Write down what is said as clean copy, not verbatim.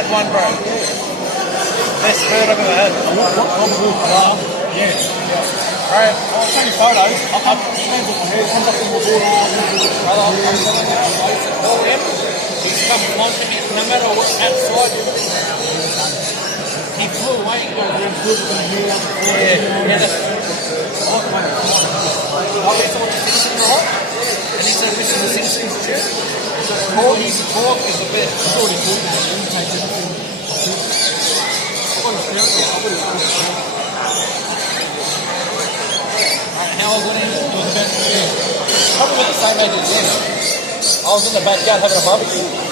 had one, bro. Best bird I've ever had. Yeah. Right. I'll send you photos. I'll hands on my head, comes up in my board. Call him. He's come launching it no matter what outside. He flew away and goes, yeah, that's I met someone at Simpsons a lot, and he said, listen to Simpsons chair. His talk is the best. He's already talking about it. He takes everything. How old was he? He was about, probably about the same age as him. I was in the backyard having a barbecue.